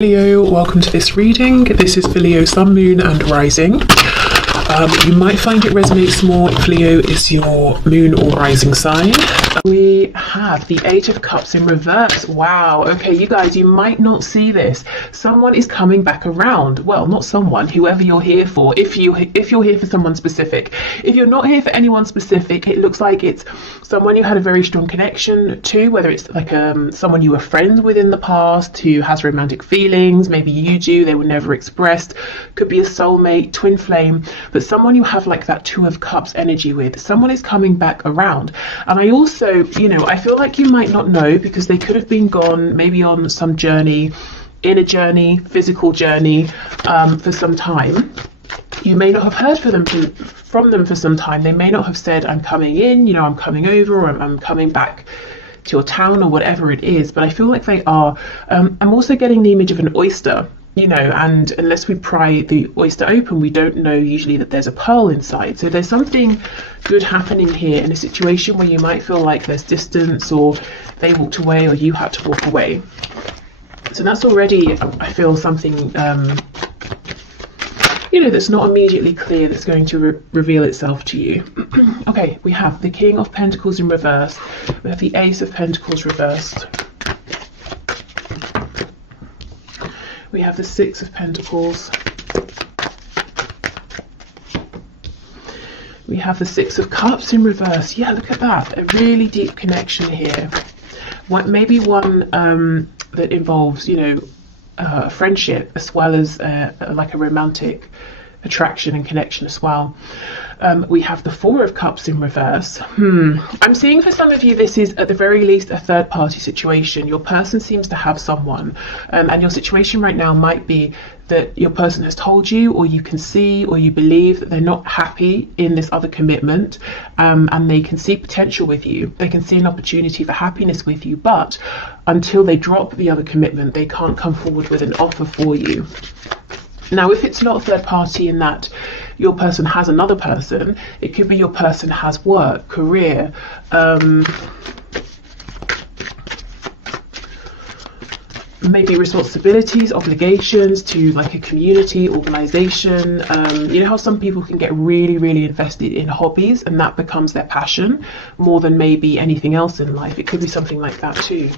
Leo, welcome to this reading. This is for Leo, Sun, Moon and Rising. You might find it resonates more if Leo is your moon or rising sign. We have the Eight of Cups in reverse. Wow, okay, you guys, you might not see this. Someone is coming back around. Well, not someone, whoever you're here for, if you're here for someone specific. If you're not here for anyone specific, it looks like it's someone you had a very strong connection to, whether it's like someone you were friends with in the past who has romantic feelings, maybe you do, they were never expressed, could be a soulmate, twin flame, but someone you have like that Two of Cups energy with. Someone is coming back around. And I also, I feel like you might not know because they could have been gone maybe on some journey, inner journey, physical journey, for some time. You may not have heard from them for some time. They may not have said, I'm coming in, I'm coming over, or I'm coming back to your town, or whatever it is. But I feel like they are. I'm also getting the image of an oyster, and unless we pry the oyster open, we don't know usually that there's a pearl inside. So there's something good happening here in a situation where you might feel like there's distance, or they walked away, or you had to walk away. So that's already, I feel, something that's not immediately clear that's going to reveal itself to you. Okay, we have the King of Pentacles in reverse. We have the Ace of Pentacles reversed. We have the Six of Pentacles. We have the Six of Cups in reverse. Yeah, look at that. A really deep connection here. Maybe one that involves, a friendship as well as like a romantic attraction and connection as well. We have the Four of Cups in reverse. I'm seeing for some of you this is at the very least a third party situation. Your person seems to have someone, and your situation right now might be that your person has told you, or you can see, or you believe that they're not happy in this other commitment, and they can see potential with you. They can see an opportunity for happiness with you, but until they drop the other commitment, they can't come forward with an offer for you. Now, if it's not a third party in that your person has another person, it could be your person has work, career, maybe responsibilities, obligations to like a community, organization. You know how some people can get really, really invested in hobbies and that becomes their passion more than maybe anything else in life. It could be something like that too.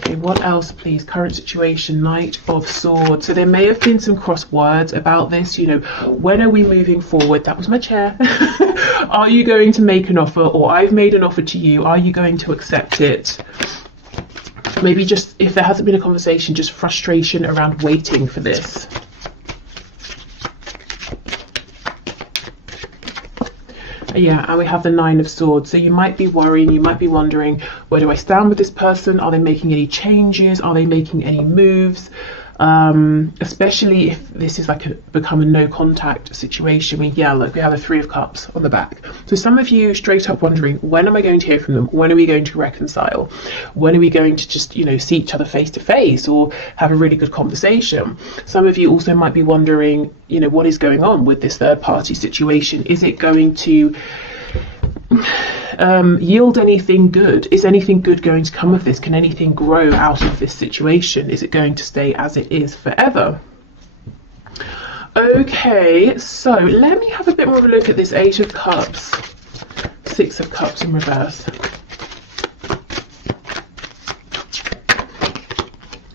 Okay, what else, please? Current situation, Knight of Swords. So there may have been some cross words about this. When are we moving forward? That was my chair. Are you going to make an offer, or I've made an offer to you? Are you going to accept it? Maybe just, if there hasn't been a conversation, just frustration around waiting for this. Yeah, and we have the Nine of Swords. So you might be worrying, you might be wondering, where do I stand with this person? Are they making any changes? Are they making any moves? Especially if this is like become a no contact situation. Look, we have a Three of Cups on the back. So some of you straight up wondering, when am I going to hear from them? When are we going to reconcile? When are we going to just, see each other face to face or have a really good conversation? Some of you also might be wondering, what is going on with this third party situation? Is it going to yield anything good? Is anything good going to come of this? Can anything grow out of this situation? Is it going to stay as it is forever? Okay, so let me have a bit more of a look at this Eight of Cups, Six of Cups in reverse.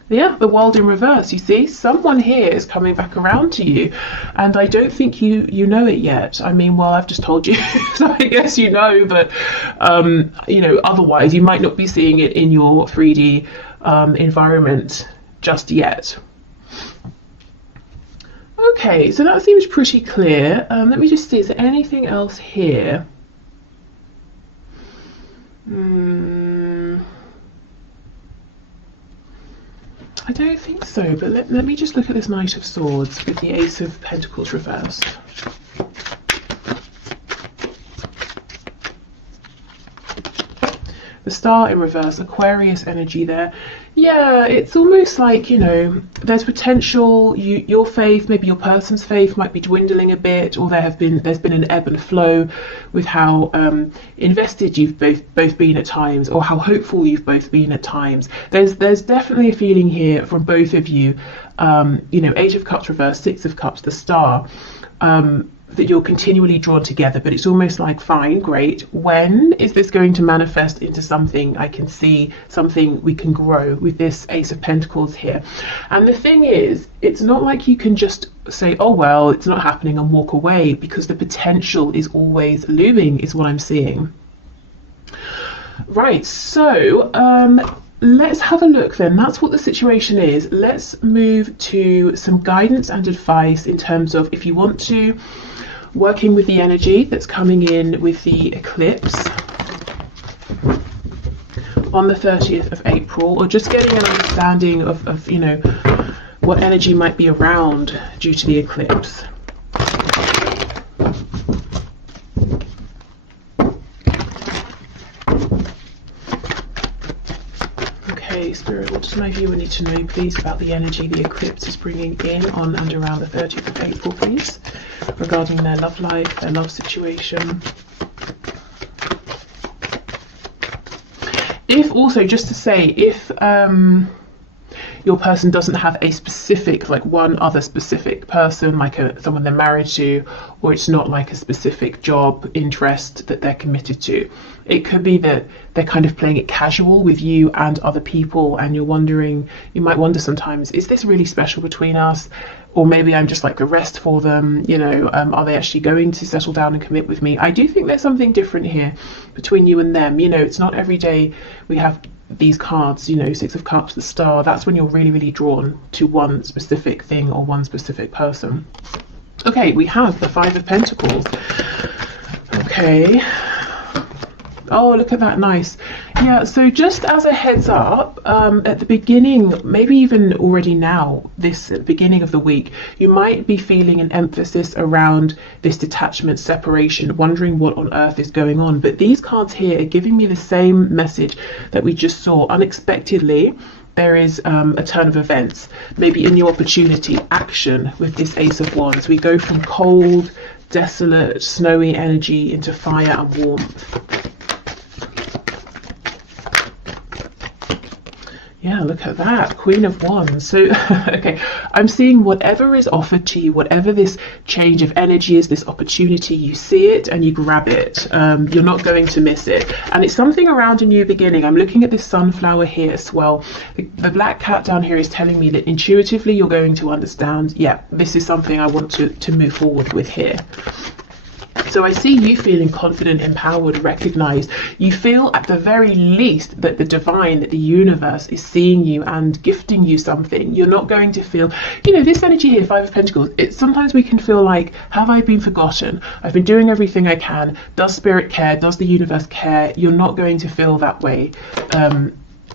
Yeah, the World in reverse. You see, someone here is coming back around to you, and I don't think you know it yet. I've just told you, so I guess you know, but otherwise you might not be seeing it in your 3D environment just yet. Okay, so that seems pretty clear. Let me just see, is there anything else here? I don't think so, but let me just look at this Knight of Swords with the Ace of Pentacles reversed. Star in reverse, Aquarius energy there. Yeah, it's almost like, you know, there's potential, your faith, maybe your person's faith might be dwindling a bit, or there's been an ebb and flow with how invested you've both been at times, or how hopeful you've both been at times. There's definitely a feeling here from both of you, you know, Eight of Cups reverse, Six of Cups, the Star, that you're continually drawn together, but it's almost like, fine, great, when is this going to manifest into something I can see, something we can grow, with this Ace of Pentacles here? And the thing is, it's not like you can just say, oh well, it's not happening, and walk away, because the potential is always looming, is what I'm seeing. Right, so let's have a look then. That's what the situation is. Let's move to some guidance and advice in terms of, if you want to, working with the energy that's coming in with the eclipse on the 30th of April, or just getting an understanding of you know, what energy might be around due to the eclipse. Spirit, what does my viewer need to know, please, about the energy the eclipse is bringing in on and around the 30th of April, please, regarding their love life, their love situation? If also, just to say, if your person doesn't have a specific, like one other specific person, like someone they're married to, or it's not like a specific job interest that they're committed to, it could be that they're kind of playing it casual with you and other people, and you're wondering, you might wonder sometimes, is this really special between us? Or maybe I'm just like the rest for them, you know, are they actually going to settle down and commit with me? I do think there's something different here between you and them. You know, it's not every day we have these cards, you know, Six of Cups, the Star. That's when you're really, really drawn to one specific thing or one specific person. Okay, we have the Five of Pentacles. Okay. Oh, look at that, nice. Yeah, so just as a heads up, at the beginning, maybe even already now, this beginning of the week, you might be feeling an emphasis around this detachment, separation, wondering what on earth is going on. But these cards here are giving me the same message that we just saw. Unexpectedly, there is a turn of events, maybe in your opportunity, action with this Ace of Wands. We go from cold, desolate, snowy energy into fire and warmth. Yeah, look at that, Queen of Wands. So, okay, I'm seeing whatever is offered to you, whatever this change of energy is, this opportunity, you see it and you grab it. You're not going to miss it. And it's something around a new beginning. I'm looking at this sunflower here as well. The black cat down here is telling me that intuitively you're going to understand, yeah, this is something I want to move forward with here. So I see you feeling confident, empowered, recognized. You feel at the very least that the divine, that the universe is seeing you and gifting you something. You're not going to feel, you know, this energy here, Five of Pentacles, it's sometimes we can feel like, have I been forgotten? I've been doing everything I can. Does spirit care? Does the universe care? You're not going to feel that way.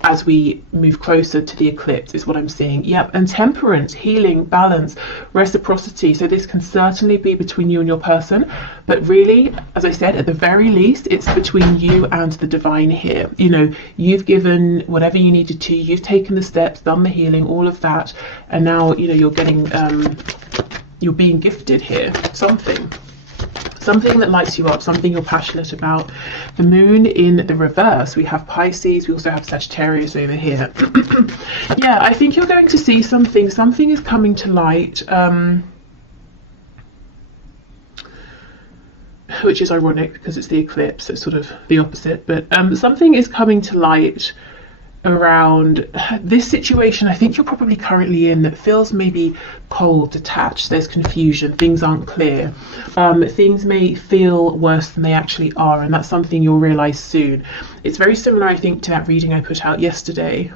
As we move closer to the eclipse is what I'm seeing. Yep, and temperance, healing, balance, reciprocity. So this can certainly be between you and your person, but really, as I said, at the very least, it's between you and the divine here. You know, you've given whatever you needed to, you've taken the steps, done the healing, all of that, and now, you know, you're getting, you're being gifted here, something that lights you up, something you're passionate about. The moon in the reverse, we have Pisces, we also have Sagittarius over here. Yeah, I think you're going to see something is coming to light, which is ironic because it's the eclipse, it's sort of the opposite, but something is coming to light around this situation I think you're probably currently in that feels maybe cold, detached, there's confusion, things aren't clear, things may feel worse than they actually are, and that's something you'll realize soon. It's very similar, I think, to that reading I put out yesterday,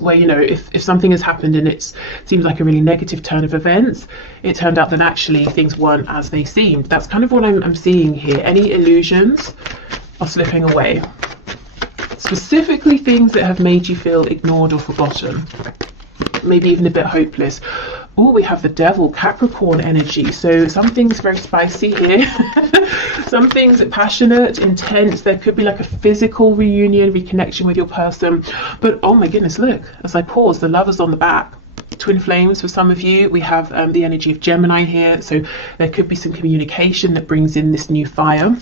where, you know, if something has happened and it seems like a really negative turn of events, it turned out that actually things weren't as they seemed. That's kind of what I'm seeing here. Any illusions are slipping away. Specifically things that have made you feel ignored or forgotten, maybe even a bit hopeless. Oh, we have the devil, Capricorn energy. So something's very spicy here. Something's passionate, intense. There could be like a physical reunion, reconnection with your person. But oh my goodness, look, as I pause, the Lovers on the back. Twin flames for some of you. We have the energy of Gemini here. So there could be some communication that brings in this new fire.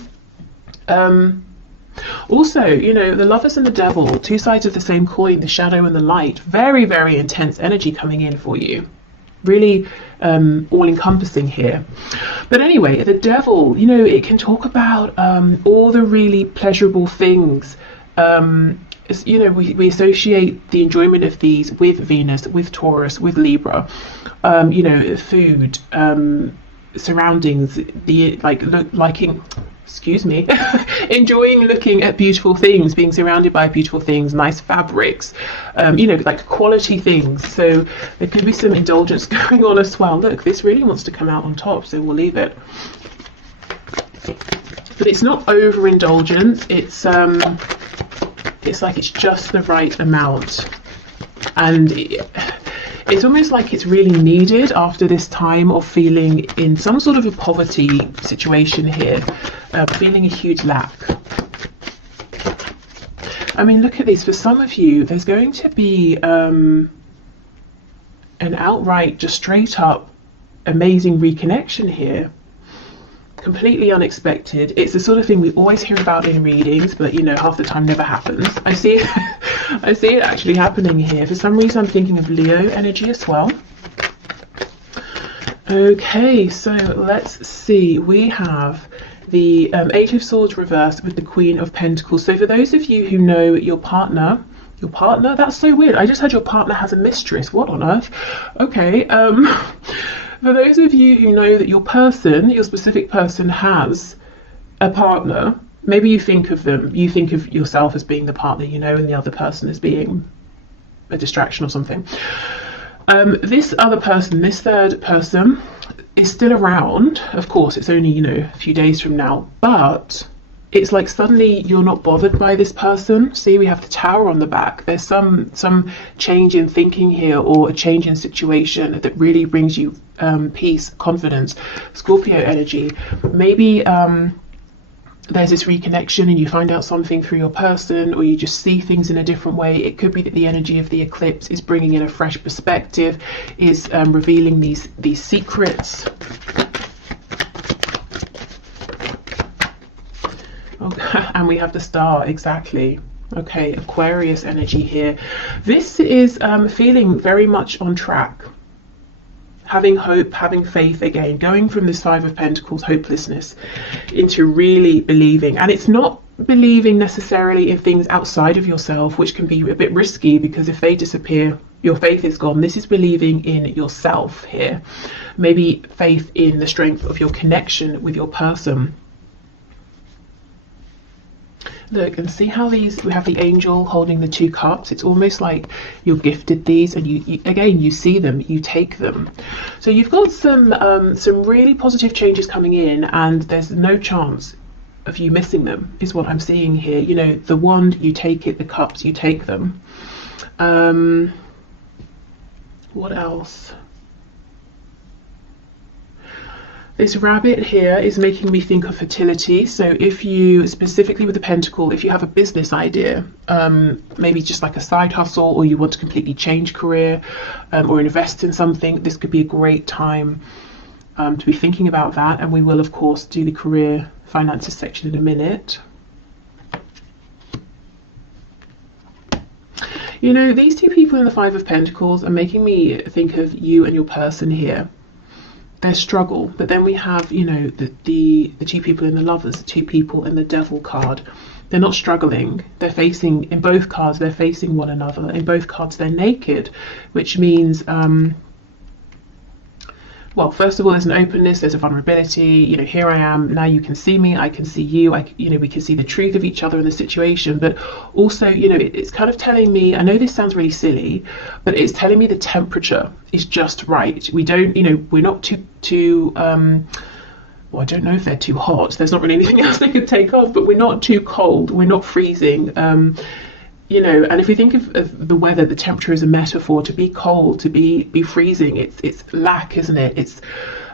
Also, you know, the Lovers and the Devil, two sides of the same coin, the shadow and the light. Very, very intense energy coming in for you. Really all-encompassing here. But anyway, the Devil, you know, it can talk about all the really pleasurable things. You know, we associate the enjoyment of these with Venus, with Taurus, with Libra. You know, food, surroundings, the liking, excuse me, enjoying looking at beautiful things, being surrounded by beautiful things, nice fabrics, you know, like quality things. So there could be some indulgence going on as well. Look, this really wants to come out on top, so we'll leave it. But it's not overindulgence. It's like it's just the right amount, and it's almost like it's really needed after this time of feeling in some sort of a poverty situation here, feeling a huge lack. I mean, look at this. For some of you, there's going to be an outright, just straight up amazing reconnection here. Completely unexpected. It's the sort of thing we always hear about in readings, but you know, half the time never happens. I see it actually happening here. For some reason I'm thinking of Leo energy as well. Okay, so let's see. We have the Eight of Swords reversed with the Queen of Pentacles. So for those of you who know your partner, that's so weird. I just heard your partner has a mistress. What on earth? Okay. For those of you who know that your person, your specific person, has a partner, maybe you think of them, you think of yourself as being the partner, you know, and the other person as being a distraction or something. This other person, this third person, is still around. Of course, it's only, you know, a few days from now, but it's like suddenly you're not bothered by this person. See, we have the Tower on the back. There's some change in thinking here, or a change in situation that really brings you peace, confidence. Scorpio energy. Maybe there's this reconnection and you find out something through your person, or you just see things in a different way. It could be that the energy of the eclipse is bringing in a fresh perspective, is revealing these secrets. Okay, and we have the Star, exactly. Okay, Aquarius energy here. This is feeling very much on track. Having hope, having faith again, going from this Five of Pentacles, hopelessness, into really believing. And it's not believing necessarily in things outside of yourself, which can be a bit risky, because if they disappear, your faith is gone. This is believing in yourself here. Maybe faith in the strength of your connection with your person. Look and see how these, we have the angel holding the two cups. It's almost like you're gifted these, and you again, you see them, you take them. So you've got some really positive changes coming in, and there's no chance of you missing them, is what I'm seeing here. You know, the wand, you take it, the cups, you take them. What else? This rabbit here is making me think of fertility. So if you, specifically with the pentacle, if you have a business idea, maybe just like a side hustle, or you want to completely change career, or invest in something, this could be a great time to be thinking about that. And we will, of course, do the career finances section in a minute. You know, these two people in the Five of Pentacles are making me think of you and your person here. Their struggle, but then we have, you know, the two people in the Lovers, the two people in the Devil card. They're not struggling. They're facing, in both cards, they're facing one another. In both cards, they're naked, which means, well, first of all, there's an openness, there's a vulnerability. You know, here I am, now you can see me, I can see you, you know, we can see the truth of each other in the situation. But also, you know, it's kind of telling me, I know this sounds really silly, but it's telling me the temperature is just right. We don't, you know, we're not too well, I don't know if they're too hot. There's not really anything else they could take off, but we're not too cold, we're not freezing. You know, and if we think of the weather, the temperature is a metaphor. To be cold, to be freezing, it's lack, isn't it? It's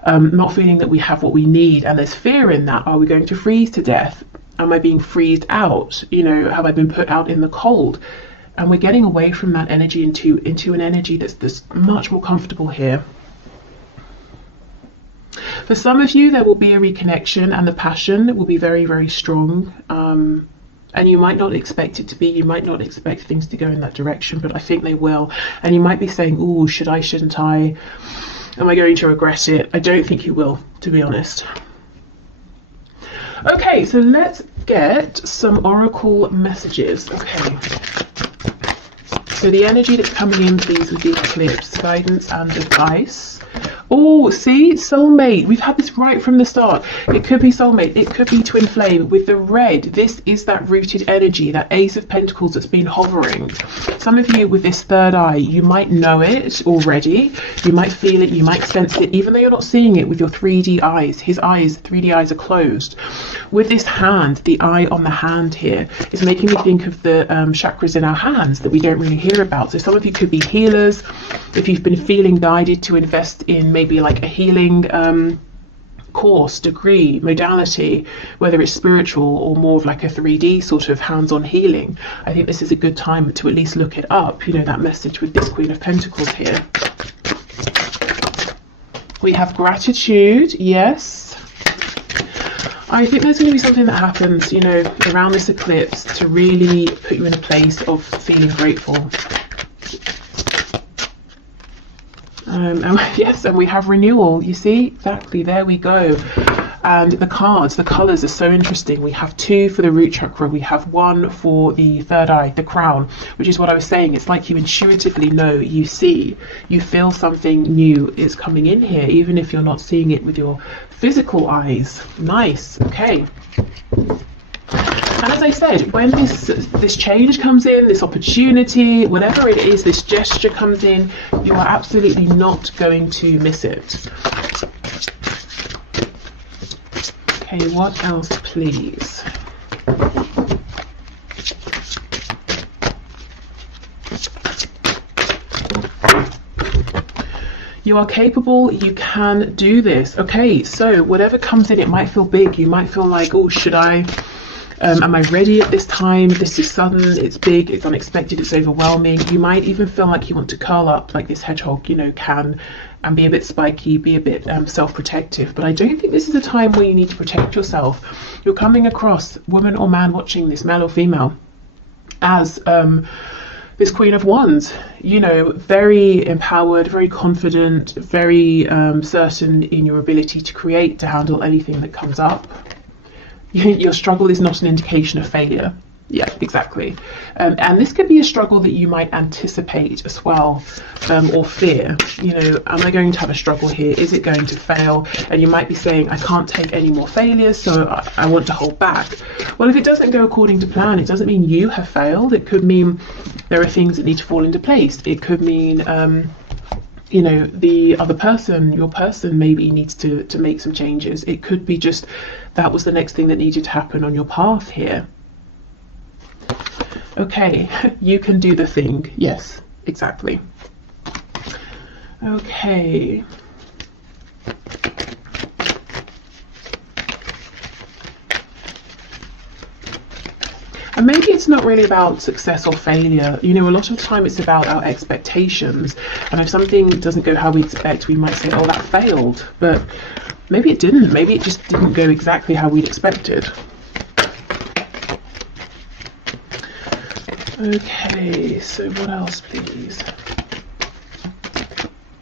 not feeling that we have what we need, and there's fear in that. Are we going to freeze to death? Am I being freezed out? You know, have I been put out in the cold? And we're getting away from that energy into an energy that's much more comfortable here. For some of you, there will be a reconnection, and the passion will be very, very strong. And you might not expect it to be, you might not expect things to go in that direction, but I think they will. And you might be saying, oh, should I, shouldn't I? Am I going to regret it? I don't think you will, to be honest. Okay, so let's get some oracle messages. Okay. So the energy that's coming in, please, with the eclipse, guidance and advice. Oh, see, soulmate. We've had this right from the start. It could be soulmate. It could be twin flame. With the red, this is that rooted energy, that Ace of Pentacles that's been hovering. Some of you with this third eye, you might know it already. You might feel it. You might sense it, even though you're not seeing it with your 3D eyes. His eyes, 3D eyes, are closed. With this hand, the eye on the hand here is making me think of the chakras in our hands that we don't really hear about. So some of you could be healers. If you've been feeling guided to invest in maybe like a healing course, degree, modality, whether it's spiritual or more of like a 3D sort of hands-on healing, I think this is a good time to at least look it up. You know, that message with this Queen of Pentacles here. We have gratitude, yes. I think there's going to be something that happens, you know, around this eclipse to really put you in a place of feeling grateful. And yes, and we have renewal. You see, exactly, there we go. And the cards, the colors are so interesting. We have 2 for the root chakra. We have 1 for the third eye, the crown, which is what I was saying. It's like you intuitively know, you see, you feel something new is coming in here, even if you're not seeing it with your physical eyes. Nice. Okay. And as I said, when this change comes in, this opportunity, whatever it is, this gesture comes in, you are absolutely not going to miss it. Okay, what else, please? You are capable, you can do this. Okay, so whatever comes in, it might feel big. You might feel like, oh, should I? Am I ready at this time? This is sudden, it's big, it's unexpected, it's overwhelming. You might even feel like you want to curl up like this hedgehog, you know, can, and be a bit spiky, be a bit self-protective. But I don't think this is a time where you need to protect yourself. You're coming across, woman or man watching this, male or female, as this Queen of Wands, you know, very empowered, very confident, very certain in your ability to create, to handle anything that comes up. Your struggle is not an indication of failure. Yeah, exactly. And this could be a struggle that you might anticipate as well, or fear. You know, am I going to have a struggle here? Is it going to fail? And you might be saying, I can't take any more failures, so I want to hold back. Well, if it doesn't go according to plan, it doesn't mean you have failed. It could mean there are things that need to fall into place. It could mean you know, the other person, your person, maybe needs to make some changes. It could be just that was the next thing that needed to happen on your path here. Okay, you can do the thing. Yes, exactly. Okay. And maybe it's not really about success or failure. You know, a lot of the time it's about our expectations. And if something doesn't go how we expect, we might say, oh, that failed. But maybe it didn't. Maybe it just didn't go exactly how we'd expected. Okay, so what else, please?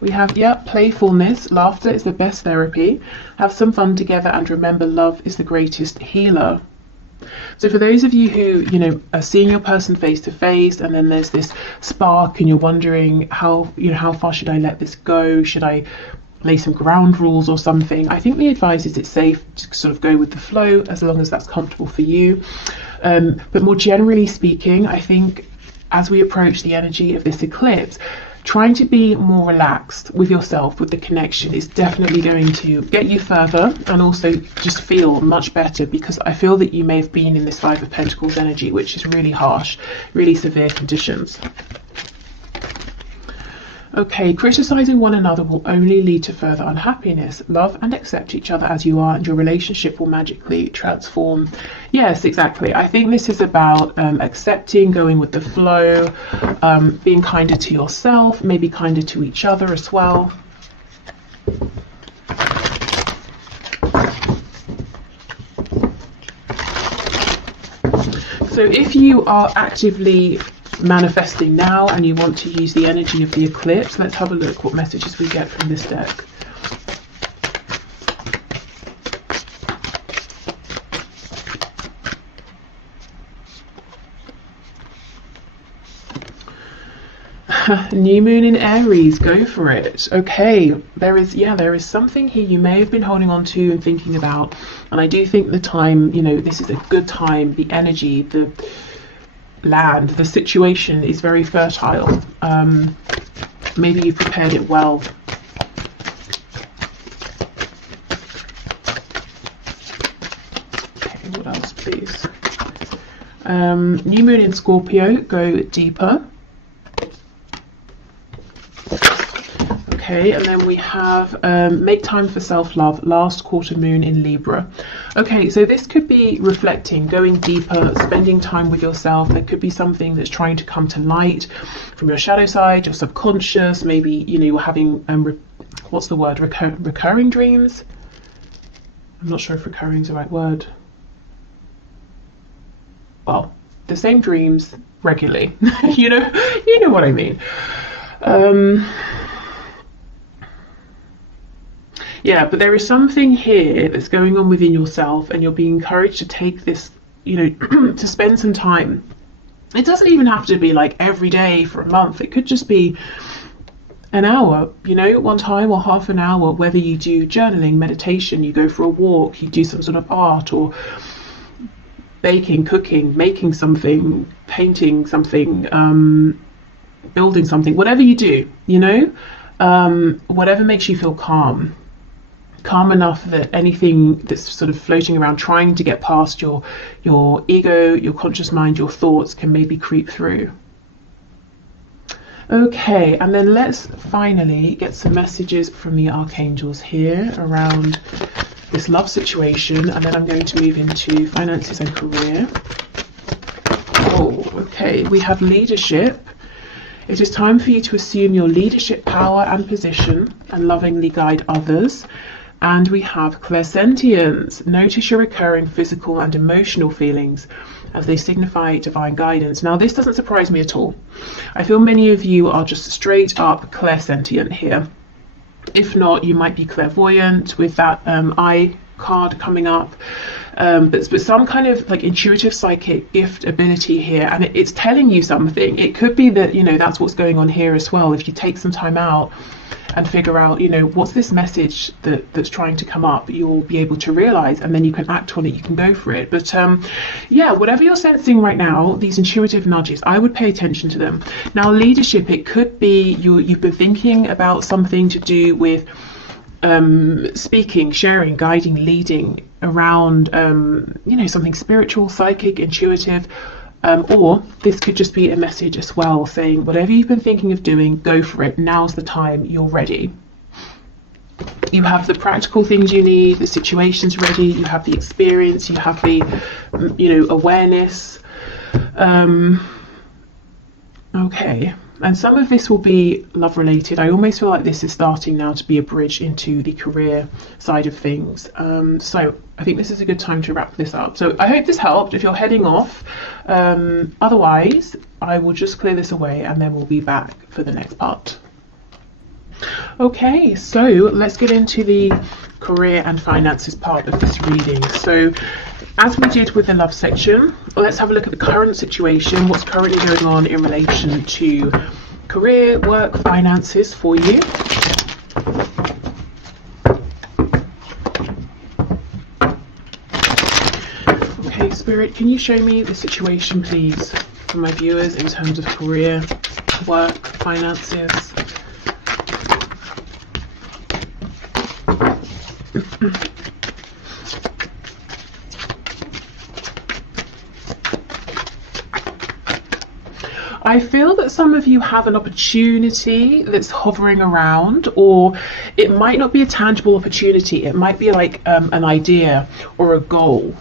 We have, yeah, playfulness. Laughter is the best therapy. Have some fun together, and remember, love is the greatest healer. So for those of you who, you know, are seeing your person face to face, and then there's this spark and you're wondering how, you know, how far should I let this go? Should I lay some ground rules or something? I think the advice is it's safe to sort of go with the flow as long as that's comfortable for you. But more generally speaking, I think as we approach the energy of this eclipse, trying to be more relaxed with yourself, with the connection, is definitely going to get you further and also just feel much better, because I feel that you may have been in this Five of Pentacles energy, which is really harsh, really severe conditions. Okay, criticizing one another will only lead to further unhappiness. Love and accept each other as you are, and your relationship will magically transform. Yes, exactly. I think this is about accepting, going with the flow, being kinder to yourself, maybe kinder to each other as well. So if you are actively manifesting now and you want to use the energy of the eclipse, let's have a look what messages we get from this deck. New moon in Aries, go for it. Okay, there is something here you may have been holding on to and thinking about, and I do think the time, this is a good time. The energy, the land, the situation is very fertile. Maybe you've prepared it well. Okay, what else, please? New moon in Scorpio, go deeper. Okay, and then we have make time for self-love, last quarter moon in Libra. Okay, so this could be reflecting, going deeper, spending time with yourself. There could be something that's trying to come to light from your shadow side, your subconscious. Maybe, you're having, what's the word, recurring dreams? I'm not sure if recurring is the right word. Well, the same dreams regularly. you know what I mean. Yeah, but there is something here that's going on within yourself, and you're being encouraged to take this, to spend some time. It doesn't even have to be like every day for a month. It could just be an hour, one time, or half an hour, whether you do journaling, meditation, you go for a walk, you do some sort of art, or baking, cooking, making something, painting something, building something, whatever you do, whatever makes you feel calm enough that anything that's sort of floating around trying to get past your ego, your conscious mind, your thoughts can maybe creep through. Okay, and then let's finally get some messages from the archangels here around this love situation, and then I'm going to move into finances and career. Oh, okay, we have leadership. It is time for you to assume your leadership power and position and lovingly guide others. And we have clairsentience. Notice your recurring physical and emotional feelings as they signify divine guidance. Now, this doesn't surprise me at all. I feel many of you are just straight up clairsentient here. If not, you might be clairvoyant with that eye card coming up. But some kind of like intuitive psychic gift ability here, and it's telling you something. It could be that, that's what's going on here as well. If you take some time out and figure out, what's this message that's trying to come up, you'll be able to realize, and then you can act on it, you can go for it. But yeah, whatever you're sensing right now, these intuitive nudges, I would pay attention to them. Now, leadership, it could be you've been thinking about something to do with speaking, sharing, guiding, leading around, something spiritual, psychic, intuitive, or this could just be a message as well, saying whatever you've been thinking of doing, go for it. Now's the time, you're ready. You have the practical things you need, the situation's ready, you have the experience, you have the, awareness. Okay. And some of this will be love related. I almost feel like this is starting now to be a bridge into the career side of things. So I think this is a good time to wrap this up. So I hope this helped if you're heading off. Otherwise, I will just clear this away and then we'll be back for the next part. Okay, so let's get into the career and finances part of this reading. So as we did with the love section, let's have a look at the current situation, what's currently going on in relation to career, work, finances for you. Okay, Spirit, can you show me the situation, please? for my viewers in terms of career, work, finances. I feel that some of you have an opportunity that's hovering around, or it might not be a tangible opportunity. It might be like an idea or a goal,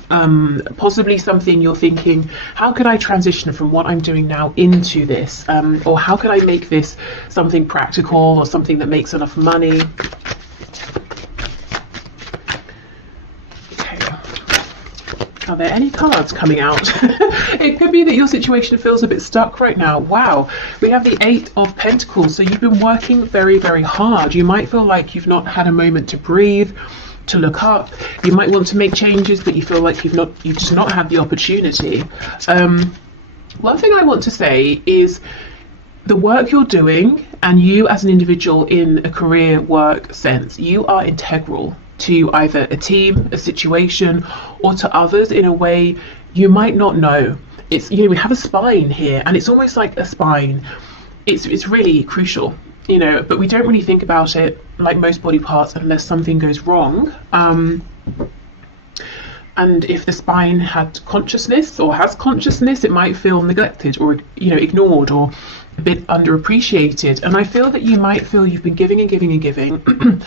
possibly something you're thinking, how could I transition from what I'm doing now into this? Or how could I make this something practical or something that makes enough money? Are there any cards coming out? It could be that your situation feels a bit stuck right now. Wow, we have the 8 of Pentacles. So you've been working very, very hard. You might feel like you've not had a moment to breathe, to look up. You might want to make changes, but you feel like you've just not had the opportunity. One thing I want to say is the work you're doing, and you as an individual in a career work sense, you are integral to either a team, a situation, or to others in a way you might not know. It's, you know, we have a spine here, and it's almost like a spine. It's really crucial, you know, but we don't really think about it like most body parts unless something goes wrong. And if the spine had consciousness or has consciousness, it might feel neglected or, you know, ignored or a bit underappreciated. And I feel that you might feel you've been giving and giving and giving.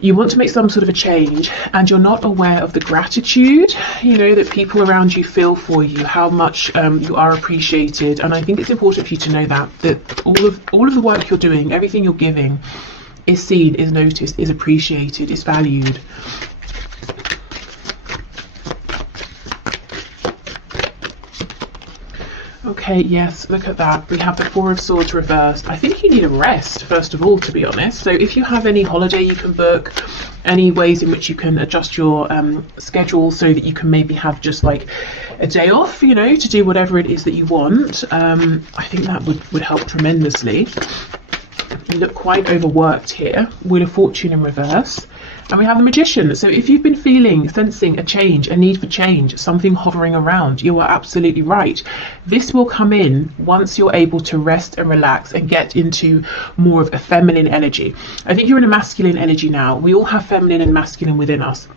You want to make some sort of a change, and you're not aware of the gratitude, you know, that people around you feel for you, how much you are appreciated. And I think it's important for you to know that all of the work you're doing, everything you're giving, is seen, is noticed, is appreciated, is valued. Okay, yes, look at that. We have the 4 of Swords reversed. I think you need a rest, first of all, to be honest. So if you have any holiday you can book, any ways in which you can adjust your schedule so that you can maybe have just like a day off, you know, to do whatever it is that you want, I think that would help tremendously. You look quite overworked here. Wheel of Fortune in reverse. And we have the Magician. So if you've been sensing a change, a need for change, something hovering around, you are absolutely right. This will come in once you're able to rest and relax and get into more of a feminine energy. I think you're in a masculine energy now. We all have feminine and masculine within us.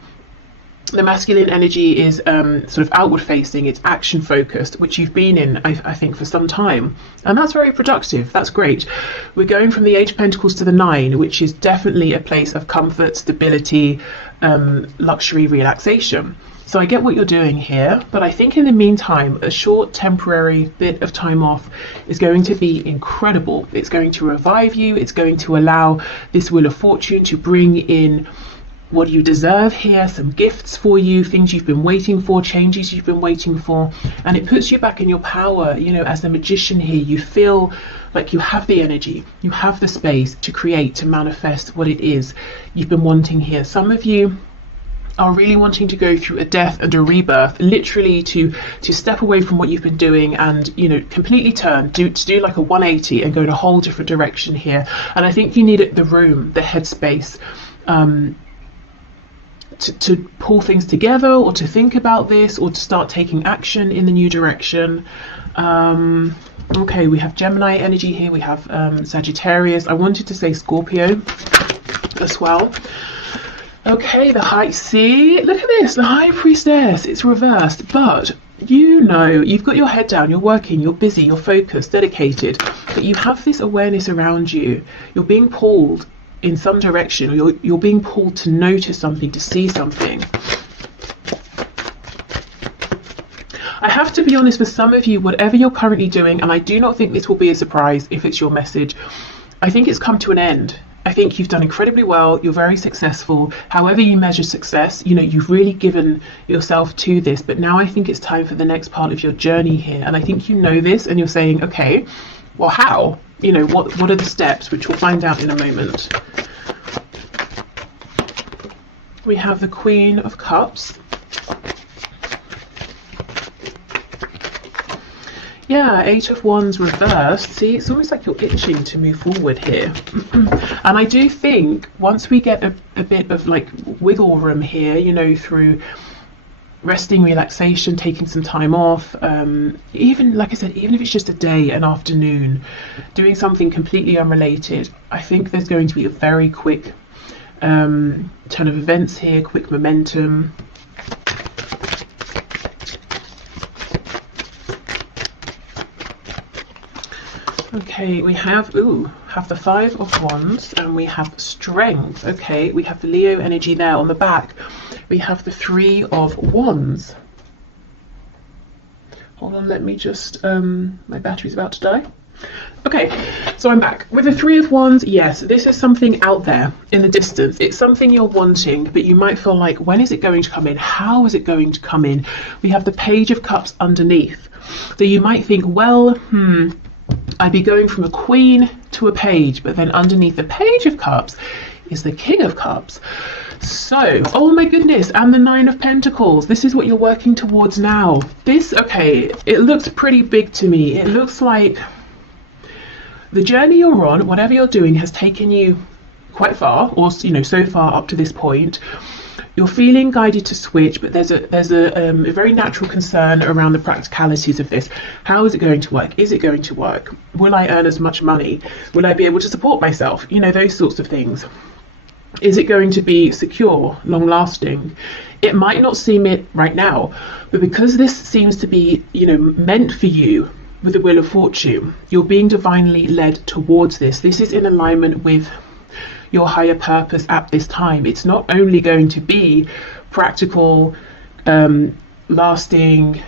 The masculine energy is sort of outward facing, it's action focused, which you've been in, I think, for some time. And that's very productive, that's great. We're going from the 8 of Pentacles to the 9, which is definitely a place of comfort, stability, luxury, relaxation. So I get what you're doing here, but I think in the meantime, a short temporary bit of time off is going to be incredible. It's going to revive you, it's going to allow this Wheel of Fortune to bring in what you deserve here, some gifts for you, things you've been waiting for, changes you've been waiting for, and it puts you back in your power. You know, as the Magician here, you feel like you have the energy, you have the space to create, to manifest what it is you've been wanting here. Some of you are really wanting to go through a death and a rebirth, literally to step away from what you've been doing and, you know, completely turn, to do like a 180 and go in a whole different direction here. And I think you need the room, the headspace, to pull things together, or to think about this, or to start taking action in the new direction. Okay, we have Gemini energy here, we have Sagittarius. I wanted to say Scorpio as well. Okay, the High See, look at this, the High Priestess, it's reversed, but you know, you've got your head down, you're working, you're busy, you're focused, dedicated, but you have this awareness around you. You're being pulled in some direction, or you're being pulled to notice something, to see something. I have to be honest, with some of you, whatever you're currently doing, and I do not think this will be a surprise if it's your message, I think it's come to an end. I think you've done incredibly well, you're very successful. However you measure success, you know, you've really given yourself to this, but now I think it's time for the next part of your journey here. And I think you know this, and you're saying, okay, well, how? You know, what are the steps, which we'll find out in a moment. We have the Queen of Cups. Yeah, 8 of Wands reversed. See, it's almost like you're itching to move forward here. And I do think once we get a bit of like wiggle room here, you know, through resting, relaxation, taking some time off, even like I said, even if it's just a day, an afternoon, doing something completely unrelated, I think there's going to be a very quick turn of events here, quick momentum. Okay, we have the Five of Wands, and we have Strength. Okay, we have the Leo energy there on the back. We have the Three of Wands. Hold on, let me just, my battery's about to die. Okay, so I'm back. With the Three of Wands, yes, this is something out there in the distance. It's something you're wanting, but you might feel like, when is it going to come in? How is it going to come in? We have the Page of Cups underneath. So you might think, well, I'd be going from a queen to a page, but then underneath the Page of Cups is the King of Cups. So, oh my goodness, and the Nine of Pentacles. This is what you're working towards now. This, okay, it looks pretty big to me. It looks like the journey you're on, whatever you're doing, has taken you quite far, or so far up to this point. You're feeling guided to switch, but there's a very natural concern around the practicalities of this. How is it going to work? Is it going to work? Will I earn as much money? Will I be able to support myself? Those sorts of things. Is it going to be secure, long lasting? It might not seem it right now, but because this seems to be, meant for you with the Wheel of Fortune, you're being divinely led towards this. This is in alignment with your higher purpose at this time. It's not only going to be practical, lasting,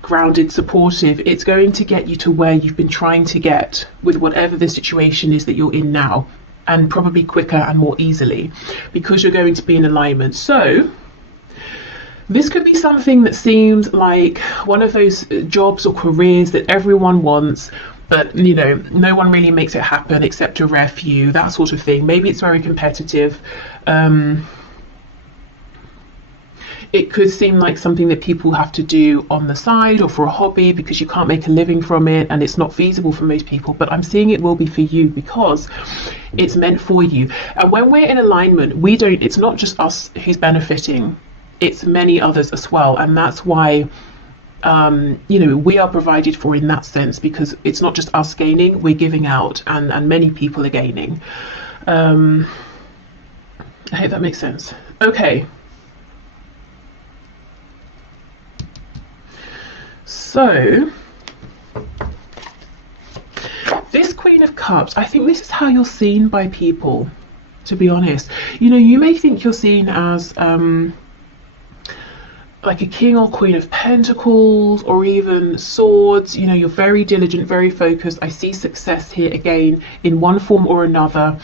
grounded, supportive. It's going to get you to where you've been trying to get with whatever the situation is that you're in now, and probably quicker and more easily, because you're going to be in alignment. So this could be something that seems like one of those jobs or careers that everyone wants, but no one really makes it happen except a rare few, that sort of thing. Maybe it's very competitive. It could seem like something that people have to do on the side or for a hobby because you can't make a living from it and it's not feasible for most people, but I'm seeing it will be for you because it's meant for you. And when we're in alignment, it's not just us who's benefiting, it's many others as well. And that's why we are provided for in that sense, because it's not just us gaining, we're giving out, and many people are gaining. I hope that makes sense. Okay. So, this Queen of Cups, I think this is how you're seen by people, to be honest. You may think you're seen as like a King or Queen of Pentacles, or even Swords. You're very diligent, very focused. I see success here again in one form or another.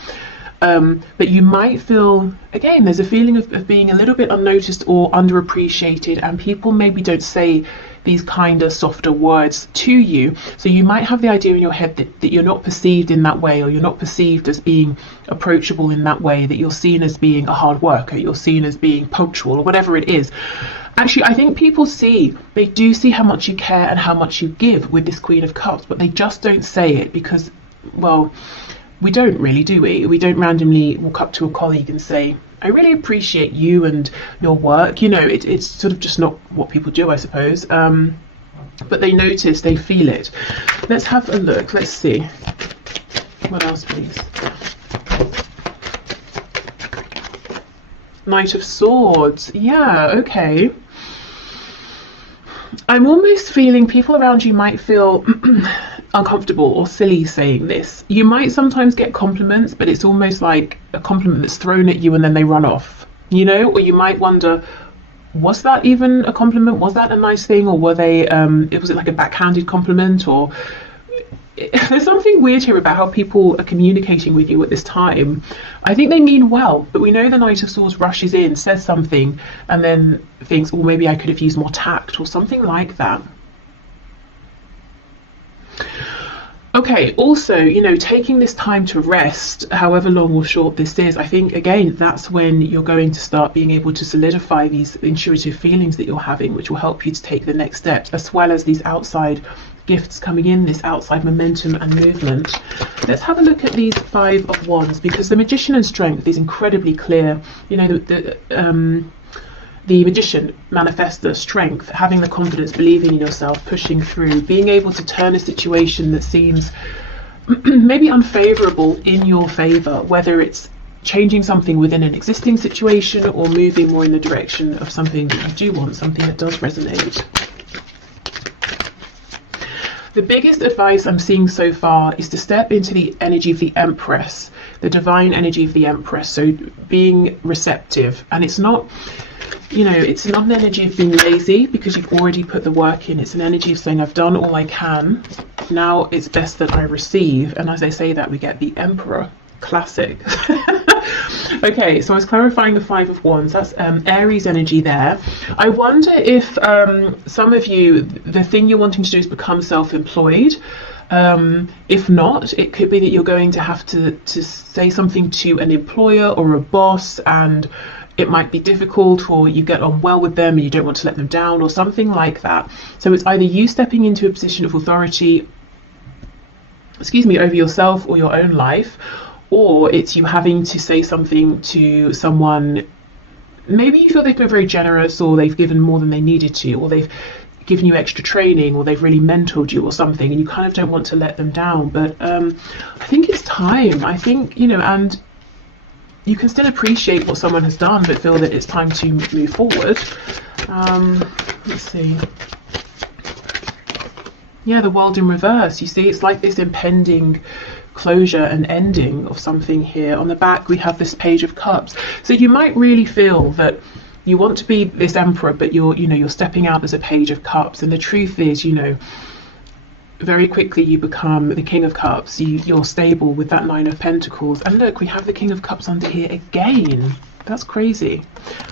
But you might feel, again, there's a feeling of being a little bit unnoticed or underappreciated, and people maybe don't say these kinder, softer words to you. So you might have the idea in your head that you're not perceived in that way, or you're not perceived as being approachable in that way, that you're seen as being a hard worker, you're seen as being punctual, or whatever it is. Actually, I think people they do see how much you care and how much you give with this Queen of Cups, but they just don't say it because, well, we don't really, do we? We don't randomly walk up to a colleague and say, I really appreciate you and your work. It's sort of just not what people do, I suppose. But they notice, they feel it. Let's have a look. Let's see. What else, please? Knight of Swords. Yeah, okay. I'm almost feeling people around you might feel uncomfortable or silly saying this. You might sometimes get compliments, but it's almost like a compliment that's thrown at you and then they run off, or you might wonder, was that even a compliment? Was that a nice thing? Or was it like a backhanded compliment? Or there's something weird here about how people are communicating with you at this time. I think they mean well, but we know the Knight of Swords rushes in, says something, and then thinks, oh, maybe I could have used more tact or something like that. Okay, also, taking this time to rest, however long or short this is, I think, again, that's when you're going to start being able to solidify these intuitive feelings that you're having, which will help you to take the next steps, as well as these outside gifts coming in, this outside momentum and movement. Let's have a look at these Five of Wands, because the Magician and Strength is incredibly clear. The Magician, manifestor, strength, having the confidence, believing in yourself, pushing through, being able to turn a situation that seems maybe unfavorable in your favor, whether it's changing something within an existing situation or moving more in the direction of something that you do want, something that does resonate. The biggest advice I'm seeing so far is to step into the energy of the Empress, the divine energy of the Empress. So being receptive, and it's not, it's not an energy of being lazy because you've already put the work in. It's an energy of saying, I've done all I can. Now it's best that I receive. And as I say that, we get the Emperor. Classic. Okay, so I was clarifying the Five of Wands. That's Aries energy there. I wonder if some of you, the thing you're wanting to do is become self-employed. If not, it could be that you're going to have to say something to an employer or a boss, and it might be difficult, or you get on well with them and you don't want to let them down, or something like that. So it's either you stepping into a position of authority, over yourself or your own life, or it's you having to say something to someone. Maybe you feel they've been very generous, or they've given more than they needed to, or they've given you extra training, or they've really mentored you or something, and you kind of don't want to let them down. But I think it's time. I think, and you can still appreciate what someone has done, but feel that it's time to move forward. Let's see. Yeah, the World in reverse. You see, it's like this impending closure and ending of something here. On the back, we have this Page of Cups. So you might really feel that you want to be this Emperor, but you're stepping out as a Page of Cups. And the truth is, very quickly you become the King of Cups. You're stable with that Nine of Pentacles. And look, we have the King of Cups under here again. That's crazy.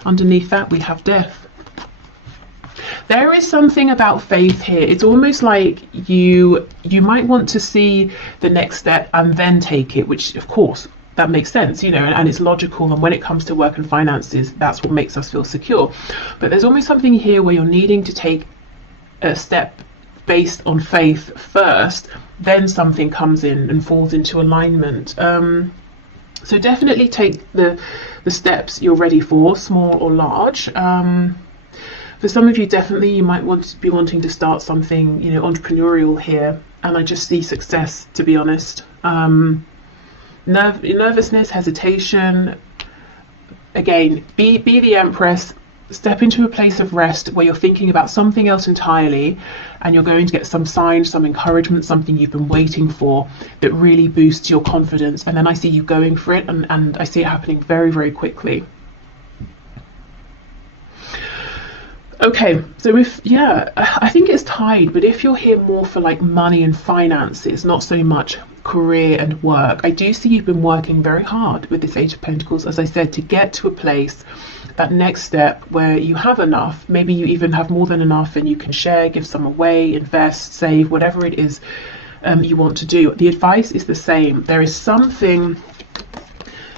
Underneath that, we have Death. There is something about faith here. It's almost like you might want to see the next step and then take it, which of course that makes sense, and it's logical. And when it comes to work and finances, that's what makes us feel secure. But there's almost something here where you're needing to take a step based on faith first, then something comes in and falls into alignment. So definitely take the steps you're ready for, small or large. For some of you, definitely you might be wanting to start something, entrepreneurial here. And I just see success, to be honest. Nervousness, hesitation. Again, be the Empress. Step into a place of rest where you're thinking about something else entirely, and you're going to get some sign, some encouragement, something you've been waiting for that really boosts your confidence. And then I see you going for it, and I see it happening very, very quickly. Okay, so I think it's tied, but if you're here more for like money and finances, not so much career and work, I do see you've been working very hard with this Eight of Pentacles, as I said, to get to a place, that next step where you have enough. Maybe you even have more than enough and you can share, give some away, invest, save, whatever it is you want to do. The advice is the same. There is something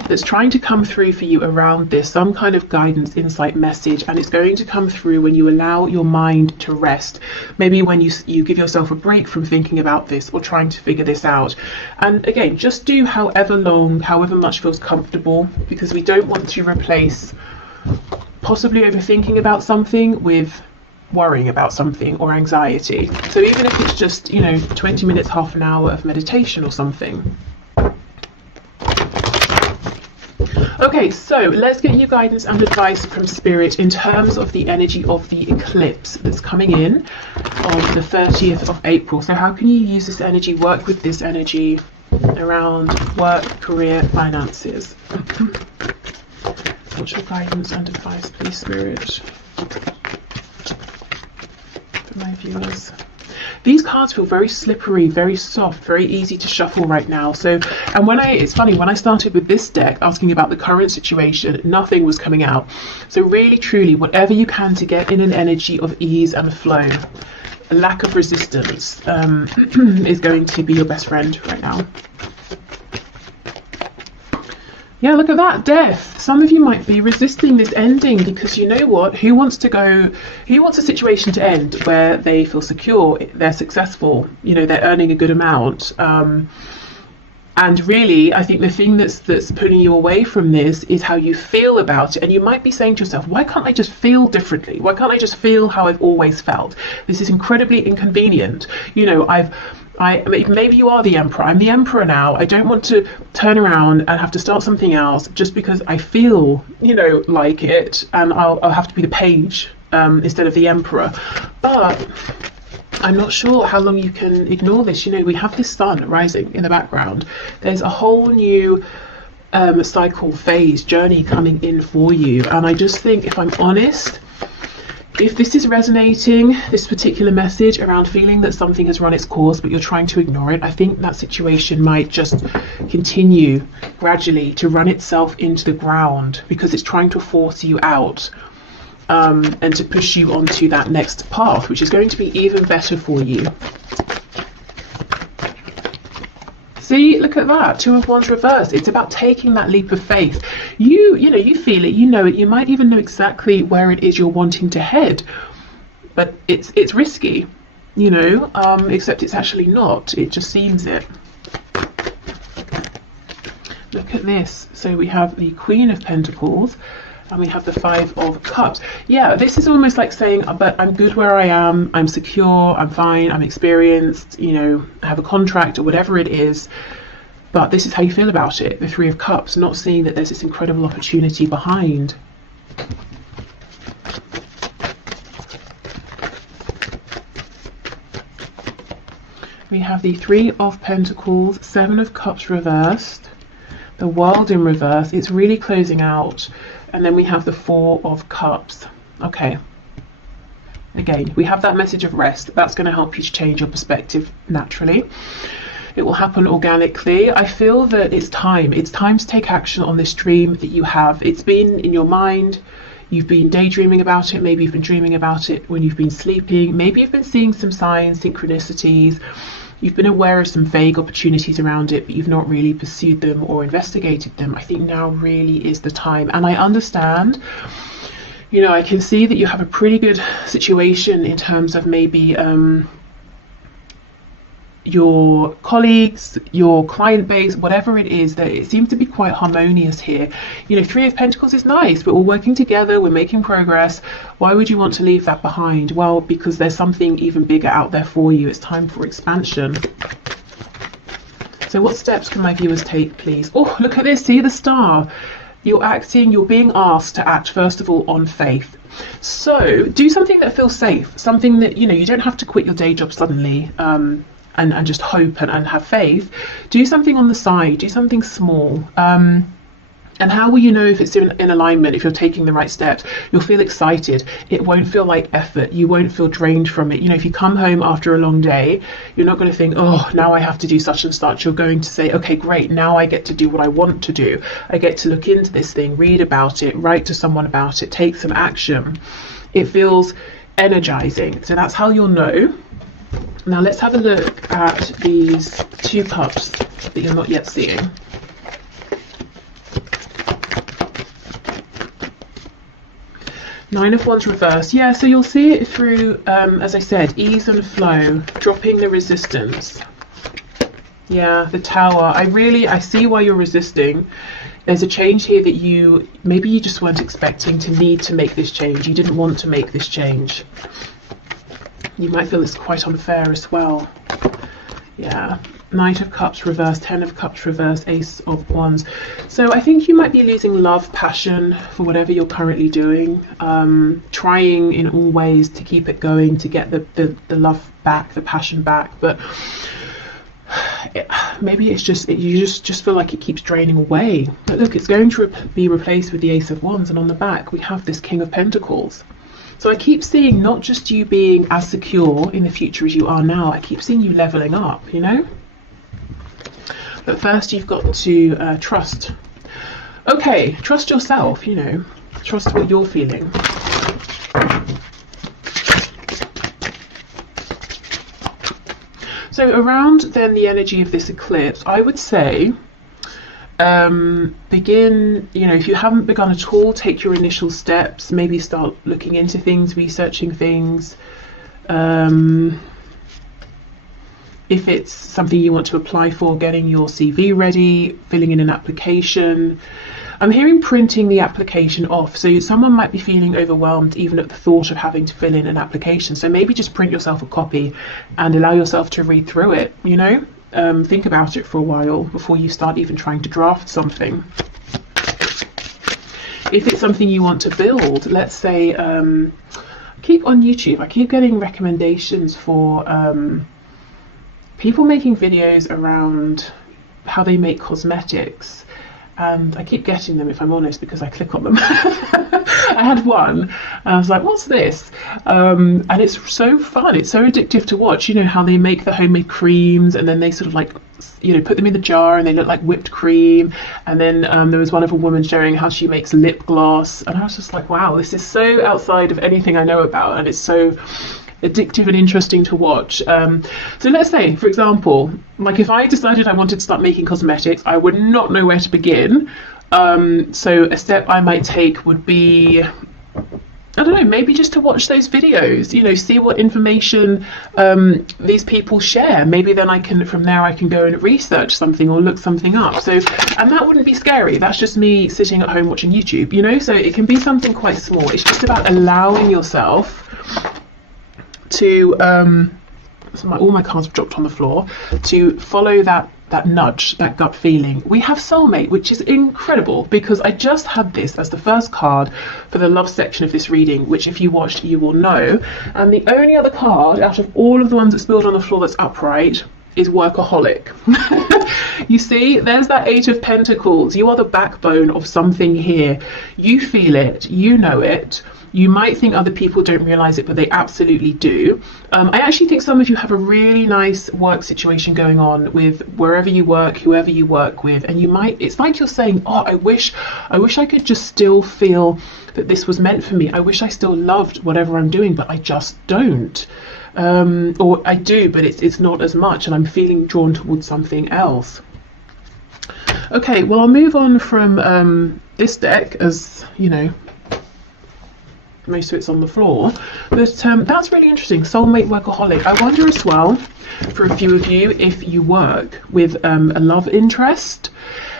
that's trying to come through for you around this, some kind of guidance, insight, message, and it's going to come through when you allow your mind to rest. Maybe when you give yourself a break from thinking about this or trying to figure this out. And again, just do however long, however much feels comfortable, because we don't want to replace possibly overthinking about something with worrying about something or anxiety. So even if it's just 20 minutes, half an hour of meditation or something. Okay, so let's get you guidance and advice from Spirit in terms of the energy of the eclipse that's coming in on the 30th of April. So how can you use this energy, work with this energy around work, career, finances? What's your guidance and advice, please, Spirit, for my viewers? These cards feel very slippery, very soft, very easy to shuffle right now. So, and it's funny, when I started with this deck asking about the current situation, nothing was coming out. So really, truly, whatever you can to get in an energy of ease and flow, a lack of resistance is going to be your best friend right now. Yeah, look at that, Death. Some of you might be resisting this ending because you know what? Who wants a situation to end where they feel secure, they're successful, they're earning a good amount, And really, I think the thing that's pulling you away from this is how you feel about it. And you might be saying to yourself, why can't I just feel differently? Why can't I just feel how I've always felt? This is incredibly inconvenient. You know, maybe you are the emperor. I'm the emperor now. I don't want to turn around and have to start something else just because I feel, you know, like it, and I'll have to be the page instead of the emperor. But I'm not sure how long you can ignore this. You know, we have this sun rising in the background. There's a whole new cycle, phase, journey coming in for you. And I just think, if I'm honest, if this is resonating, this particular message around feeling that something has run its course but you're trying to ignore it, I think that situation might just continue gradually to run itself into the ground because it's trying to force you out. And to push you onto that next path, which is going to be even better for you. See, look at that, 2 of Wands reversed. It's about taking that leap of faith. You know, you feel it, you know it, you might even know exactly where it is you're wanting to head, but it's risky, you know, except it's actually not. It just seems it. Look at this. So we have the Queen of Pentacles, and we have the 5 of Cups. Yeah, this is almost like saying, but I'm good where I am, I'm secure, I'm fine, I'm experienced, you know, I have a contract or whatever it is, but this is how you feel about it, the 3 of Cups, not seeing that there's this incredible opportunity behind. We have the 3 of Pentacles, 7 of Cups reversed, the World in reverse. It's really closing out. And then we have the 4 of Cups. Okay. Again, we have that message of rest. That's going to help you to change your perspective naturally. It will happen organically. I feel that it's time. It's time to take action on this dream that you have. It's been in your mind. You've been daydreaming about it. Maybe you've been dreaming about it when you've been sleeping. Maybe you've been seeing some signs, synchronicities. You've been aware of some vague opportunities around it, but you've not really pursued them or investigated them. I think now really is the time. And I understand, you know, I can see that you have a pretty good situation in terms of maybe your colleagues, your client base, whatever it is, that it seems to be quite harmonious here. You know, 3 of Pentacles is nice. We're all working together, we're making progress. Why would you want to leave that behind? Well, because there's something even bigger out there for you. It's time for expansion. So what steps can my viewers take, please? Oh, look at this, see the star. You're being asked to act, first of all, on faith. So do something that feels safe, something that, you know, you don't have to quit your day job suddenly, and just hope and have faith. Do something on the side, do something small. And how will you know if it's in alignment, if you're taking the right steps? You'll feel excited. It won't feel like effort. You won't feel drained from it. You know, if you come home after a long day, you're not going to think, oh, now I have to do such and such. You're going to say, okay, great, now I get to do what I want to do. I get to look into this thing, read about it, write to someone about it, take some action. It feels energizing. So that's how you'll know. Now let's have a look at these 2 cups that you're not yet seeing. Nine of Wands reverse. Yeah, so you'll see it through, as I said, ease and flow, dropping the resistance. Yeah, the Tower. I see why you're resisting. There's a change here that maybe you just weren't expecting to need to make this change. You didn't want to make this change. You might feel it's quite unfair as well. Yeah. Knight of Cups reverse, 10 of Cups reverse, Ace of Wands. So I think you might be losing love, passion for whatever you're currently doing. Trying in all ways to keep it going, to get the love back, the passion back. But maybe it's just, you just feel like it keeps draining away. But look, it's going to be replaced with the Ace of Wands. And on the back, we have this King of Pentacles. So I keep seeing not just you being as secure in the future as you are now, I keep seeing you leveling up, you know? But first you've got to trust. Okay, trust yourself, you know. Trust what you're feeling. So around then the energy of this eclipse, I would say begin, you know, if you haven't begun at all, take your initial steps, maybe start looking into things, researching things. if it's something you want to apply for, getting your CV ready, filling in an application. I'm hearing printing the application off. So someone might be feeling overwhelmed even at the thought of having to fill in an application. So maybe just print yourself a copy and allow yourself to read through it, you know? Think about it for a while before you start even trying to draft something. If it's something you want to build, let's say, keep on YouTube, I keep getting recommendations for people making videos around how they make cosmetics. And I keep getting them, if I'm honest, because I click on them. I had one and I was like, what's this? And it's so fun, it's so addictive to watch, you know, how they make the homemade creams and then they sort of like, you know, put them in the jar and they look like whipped cream. And then there was one of a woman showing how she makes lip gloss, and I was just like, wow, this is so outside of anything I know about, and it's so addictive and interesting to watch. So let's say, for example, like if I decided I wanted to start making cosmetics, I would not know where to begin. So a step I might take would be, I don't know, maybe just to watch those videos, you know, see what information these people share. Maybe then from there I can go and research something or look something up. So, and that wouldn't be scary. That's just me sitting at home watching YouTube, you know, so it can be something quite small. It's just about allowing yourself to all my cards have dropped on the floor, to follow that nudge, that gut feeling. We have soulmate, which is incredible, because I just had this as the first card for the love section of this reading, which if you watched you will know. And the only other card out of all of the ones that spilled on the floor that's upright is workaholic. You see, there's that Eight of Pentacles. You are the backbone of something here. You feel it, you know it. You might think other people don't realize it, but they absolutely do. I actually think some of you have a really nice work situation going on with wherever you work, whoever you work with, and it's like you're saying, oh, I wish I could just still feel that this was meant for me. I wish I still loved whatever I'm doing, but I just don't. Or I do, but it's not as much, and I'm feeling drawn towards something else. Okay, well, I'll move on from this deck, as you know, most of it's on the floor, but that's really interesting. Soulmate, workaholic. I wonder as well, for a few of you, if you work with a love interest,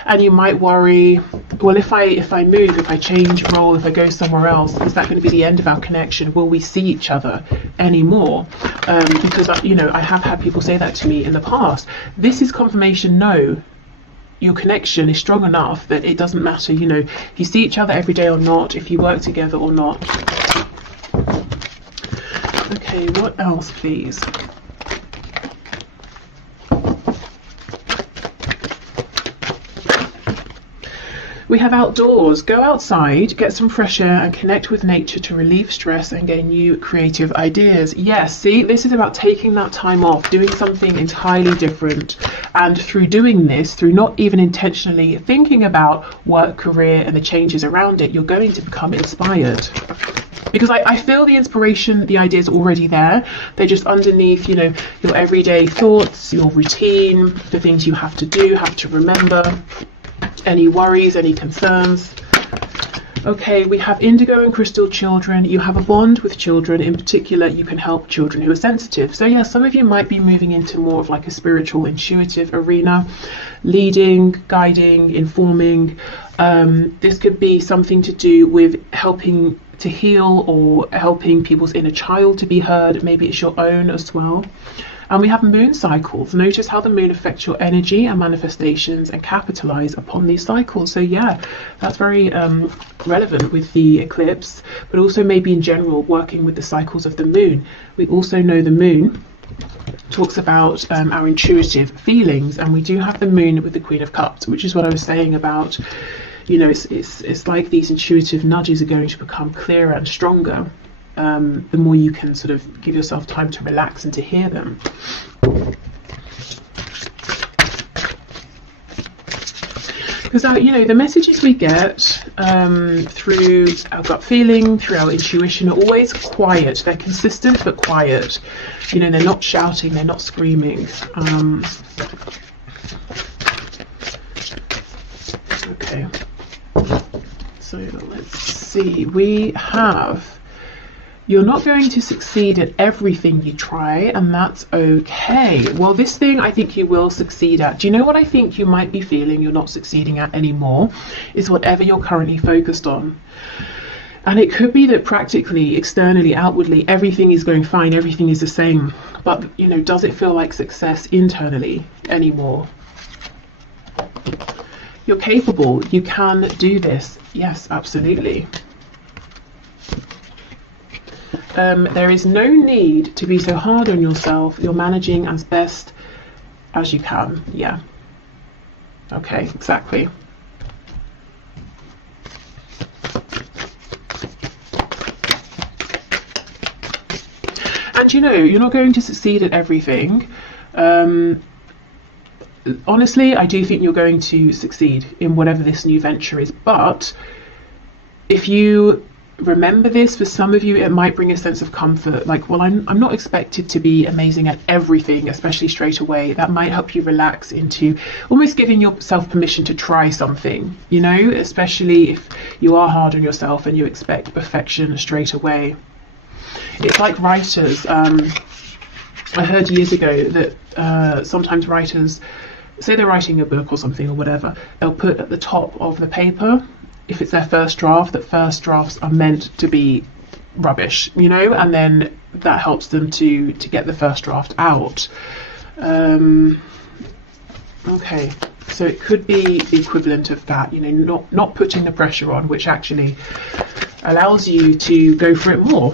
and you might worry, well, if I move, if I change role, if I go somewhere else, is that going to be the end of our connection? Will we see each other anymore? Because you know, I have had people say that to me in the past. This is confirmation. No, your connection is strong enough that it doesn't matter, you know, if you see each other every day or not, if you work together or not. Okay, what else, please? We have outdoors. Go outside, get some fresh air and connect with nature to relieve stress and gain new creative ideas. Yes, see, this is about taking that time off, doing something entirely different. And through doing this, through not even intentionally thinking about work, career and the changes around it, you're going to become inspired. Because I feel the inspiration, the ideas are already there. They're just underneath, you know, your everyday thoughts, your routine, the things you have to do, have to remember. Any worries, any concerns. Okay, we have indigo and crystal children. You have a bond with children. In particular, you can help children who are sensitive. So yeah, some of you might be moving into more of like a spiritual, intuitive arena, leading, guiding, informing. This could be something to do with helping to heal or helping people's inner child to be heard. Maybe it's your own as well. And we have moon cycles. Notice how the moon affects your energy and manifestations and capitalize upon these cycles. So yeah, that's very relevant with the eclipse, but also maybe in general working with the cycles of the moon. We also know the moon talks about our intuitive feelings, and we do have the moon with the Queen of Cups, which is what I was saying about, you know, it's like these intuitive nudges are going to become clearer and stronger. The more you can sort of give yourself time to relax and to hear them. Because you know, the messages we get through our gut feeling, through our intuition, are always quiet. They're consistent but quiet. You know, they're not shouting, they're not screaming. Okay, so let's see. We have You're not going to succeed at everything you try, and that's okay. Well, this thing I think you will succeed at. Do you know what I think you might be feeling you're not succeeding at anymore? Is whatever you're currently focused on. And it could be that practically, externally, outwardly, everything is going fine, everything is the same. But, you know, does it feel like success internally anymore? You're capable. You can do this. Yes, absolutely. There is no need to be so hard on yourself. You're managing as best as you can. Yeah. Okay, exactly. And you know, you're not going to succeed at everything. Honestly, I do think you're going to succeed in whatever this new venture is. But if you remember this, for some of you it might bring a sense of comfort, like, well, I'm not expected to be amazing at everything, especially straight away. That might help you relax into almost giving yourself permission to try something, you know, especially if you are hard on yourself and you expect perfection straight away. It's like writers. I heard years ago that sometimes writers, say they're writing a book or something or whatever, they'll put at the top of the paper, if it's their first draft, that first drafts are meant to be rubbish, you know, and then that helps them to get the first draft out. Okay, so it could be the equivalent of that, you know, not putting the pressure on, which actually allows you to go for it more.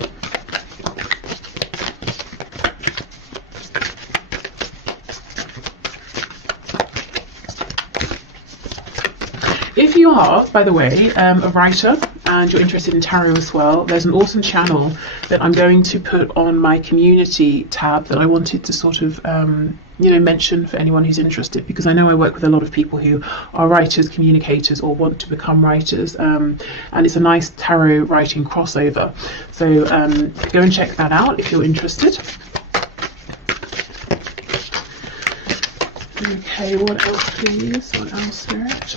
If you are, by the way, a writer and you're interested in tarot as well, there's an awesome channel that I'm going to put on my community tab that I wanted to sort of, you know, mention for anyone who's interested, because I know I work with a lot of people who are writers, communicators, or want to become writers, and it's a nice tarot writing crossover. So go and check that out if you're interested. Okay, what else please? What else, Spirit?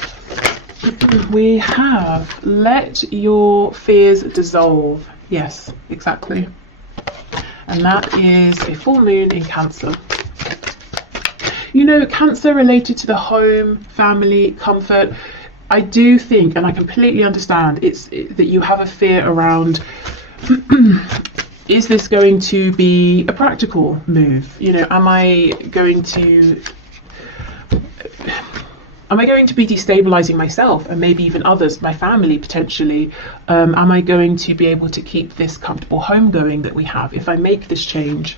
We have let your fears dissolve. Yes, exactly. And that is a full moon in Cancer. You know, Cancer related to the home, family, comfort. I do think, and I completely understand, that you have a fear around is this going to be a practical move? You know, am I going to be destabilizing myself and maybe even others, my family potentially? Am I going to be able to keep this comfortable home going that we have if I make this change?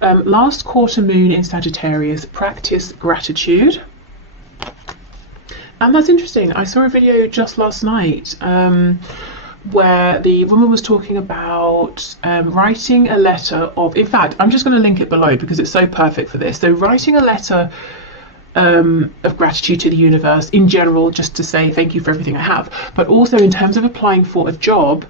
Last quarter moon in Sagittarius, practice gratitude. And that's interesting. I saw a video just last night where the woman was talking about writing a letter of, in fact, I'm just going to link it below because it's so perfect for this. So writing a letter of gratitude to the universe in general, just to say thank you for everything I have, but also in terms of applying for a job,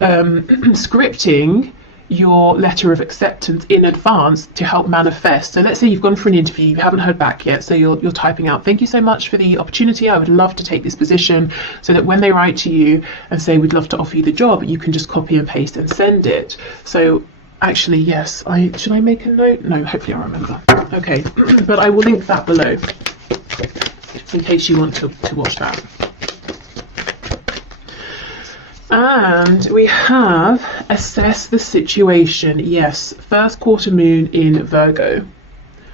scripting your letter of acceptance in advance to help manifest. So let's say you've gone for an interview, you haven't heard back yet, so you're typing out, thank you so much for the opportunity, I would love to take this position, so that when they write to you and say we'd love to offer you the job, you can just copy and paste and send it. So actually, yes, should I make a note? No, hopefully I remember. Okay, but I will link that below in case you want to watch that. And we have assess the situation. Yes, first quarter moon in Virgo.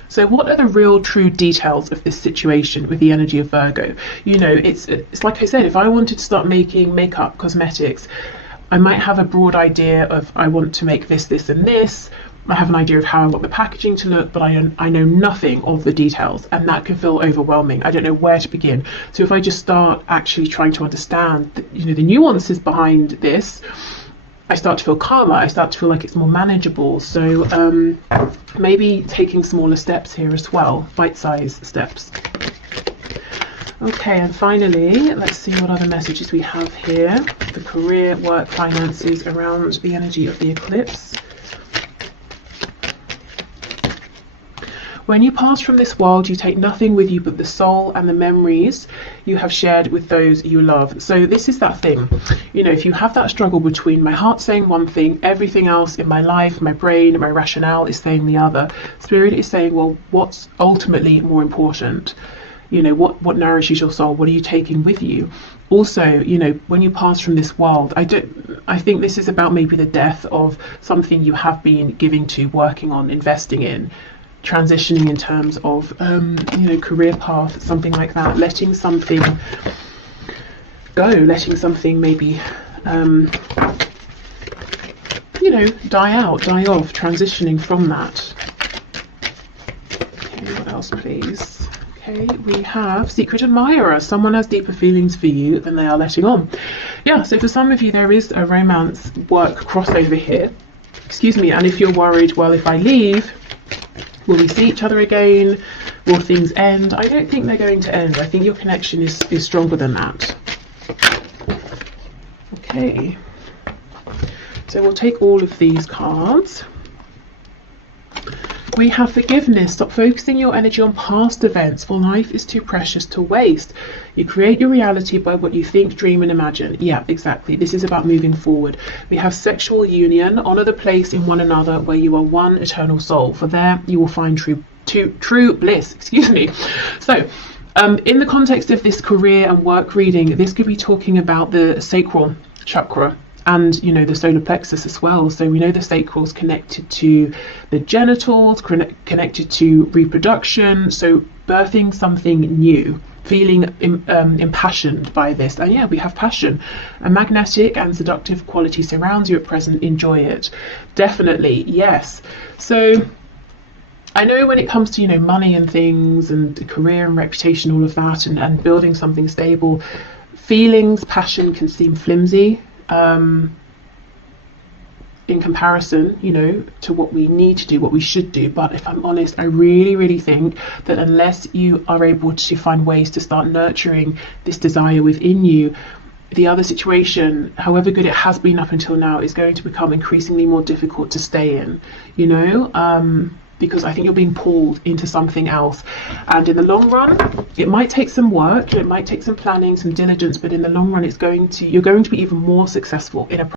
So what are the real true details of this situation with the energy of Virgo? You know, it's like I said, if I wanted to start making makeup, cosmetics, I might have a broad idea of I want to make this, this and this. I have an idea of how I want the packaging to look, but I know nothing of the details, and that can feel overwhelming. I don't know where to begin. So if I just start actually trying to understand the nuances behind this, I start to feel calmer. I start to feel like it's more manageable. So maybe taking smaller steps here as well, bite-sized steps. Okay, and finally, let's see what other messages we have here. The career, work, finances around the energy of the eclipse. When you pass from this world, you take nothing with you but the soul and the memories you have shared with those you love. So this is that thing, you know, if you have that struggle between my heart saying one thing, everything else in my life, my brain, my rationale is saying the other. Spirit is saying, well, what's ultimately more important? You know, what nourishes your soul? What are you taking with you? Also, you know, when you pass from this world, I think this is about maybe the death of something you have been giving to, working on, investing in, transitioning in terms of you know, career path, something like that, letting something go, letting something maybe you know, die out, die off, transitioning from that. Okay, what else please? Okay, we have Secret Admirer. Someone has deeper feelings for you than they are letting on. Yeah, so for some of you there is a romance work crossover here. Excuse me, and if you're worried, well, if I leave, will we see each other again? Will things end? I don't think they're going to end. I think your connection is stronger than that. Okay, so we'll take all of these cards. We have Forgiveness. Stop focusing your energy on past events, for life is too precious to waste. You create your reality by what you think, dream and imagine. Yeah, exactly. This is about moving forward. We have Sexual Union. Honor the place in one another where you are one eternal soul, for there you will find true bliss. Excuse me. So in the context of this career and work reading, this could be talking about the sacral chakra and, you know, the solar plexus as well. So we know the sacral is connected to the genitals, connected to reproduction, so birthing something new, feeling impassioned by this. And yeah, we have passion. A magnetic and seductive quality surrounds you at present. Enjoy it. Definitely, yes. So I know when it comes to, you know, money and things and career and reputation, all of that, and building something stable, feelings, passion can seem flimsy in comparison, you know, to what we need to do, what we should do. But if I'm honest, I really think that unless you are able to find ways to start nurturing this desire within you, the other situation, however good it has been up until now, is going to become increasingly more difficult to stay in, you know, because I think you're being pulled into something else. And in the long run, it might take some work, it might take some planning, some diligence, but in the long run, you're going to be even more successful in a